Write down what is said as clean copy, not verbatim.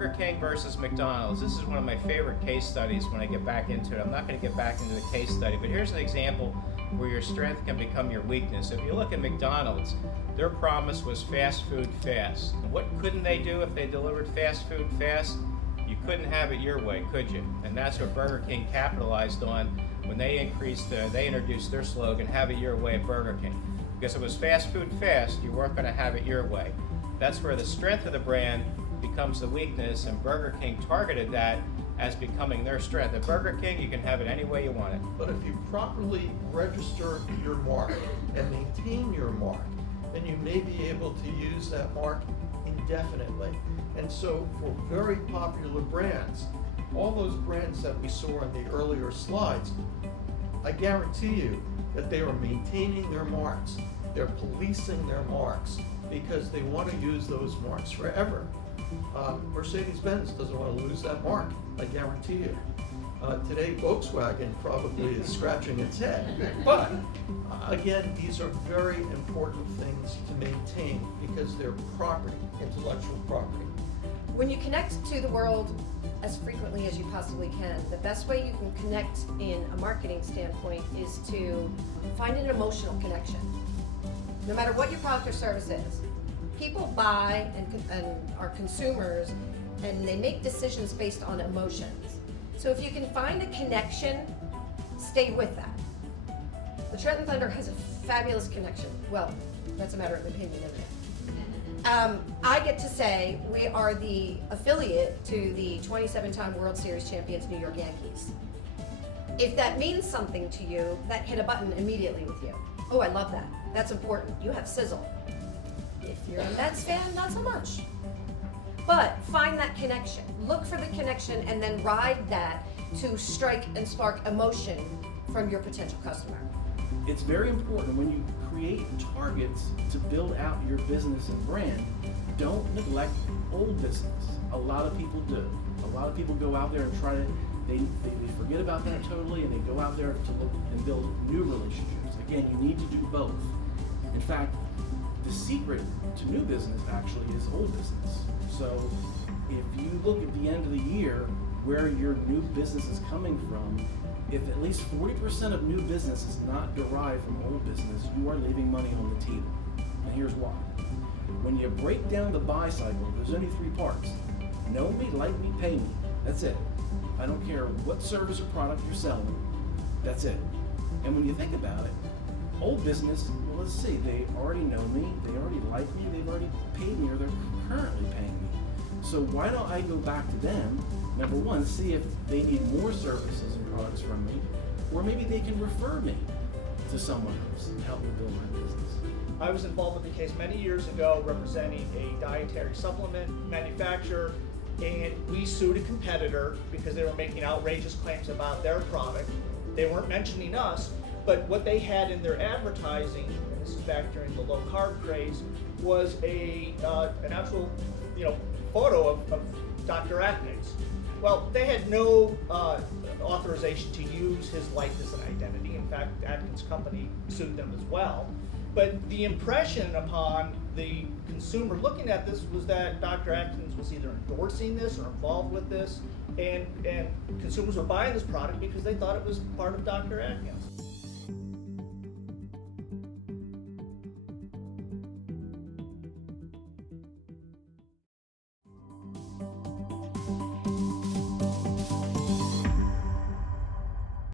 Burger King versus McDonald's. This is one of my favorite case studies when I get back into it. I'm not going to get back into the case study, but here's an example where your strength can become your weakness. If you look at McDonald's, their promise was fast food fast. What couldn't they do if they delivered fast food fast? You couldn't have it your way, could you? And that's what Burger King capitalized on when they introduced their slogan, "Have it your way" at Burger King. Because it was fast food fast, you weren't going to have it your way. That's where the strength of the brand becomes the weakness, and Burger King targeted that as becoming their strength. At Burger King, you can have it any way you want it. But if you properly register your mark and maintain your mark, then you may be able to use that mark indefinitely. And so for very popular brands, all those brands that we saw in the earlier slides, I guarantee you that they are maintaining their marks. They're policing their marks because they want to use those marks forever. Mercedes-Benz doesn't want to lose that mark, I guarantee you. Today, Volkswagen probably is scratching its head. But again, these are very important things to maintain because they're property, intellectual property. When you connect to the world as frequently as you possibly can, the best way you can connect in a marketing standpoint is to find an emotional connection. No matter what your product or service is, people buy and are consumers, and they make decisions based on emotions. So if you can find a connection, stay with that. The Trenton Thunder has a fabulous connection. Well, that's a matter of opinion, isn't it? I get to say we are the affiliate to the 27-time World Series champions New York Yankees. If that means something to you, that hit a button immediately with you. Oh, I love that. That's important. You have sizzle. If you're a Mets fan, not so much. But find that connection. Look for the connection and then ride that to strike and spark emotion from your potential customer. It's very important when you create targets to build out your business and brand, don't neglect old business. A lot of people do. A lot of people go out there and try to, they forget about that totally, and they go out there to look and build new relationships. Again, you need to do both. In fact, the secret to new business actually is old business. So if you look at the end of the year where your new business is coming from, if at least 40% of new business is not derived from old business, you are leaving money on the table. And here's why. When you break down the buy cycle, there's only 3 parts. Know me, like me, pay me. That's it. I don't care what service or product you're selling. That's it. And when you think about it, old business, well, let's see, they already know me, they already like me, they've already paid me, or they're currently paying me. So why don't I go back to them, number one, see if they need more services and products from me, or maybe they can refer me to someone else and help me build my business. I was involved with the case many years ago representing a dietary supplement manufacturer, and we sued a competitor because they were making outrageous claims about their product. They weren't mentioning us, but what they had in their advertising, and this is back during the low carb craze, was an actual photo of Dr. Atkins. Well, they had no authorization to use his likeness and identity. In fact, Atkins company sued them as well. But the impression upon the consumer looking at this was that Dr. Atkins was either endorsing this or involved with this, and consumers were buying this product because they thought it was part of Dr. Atkins.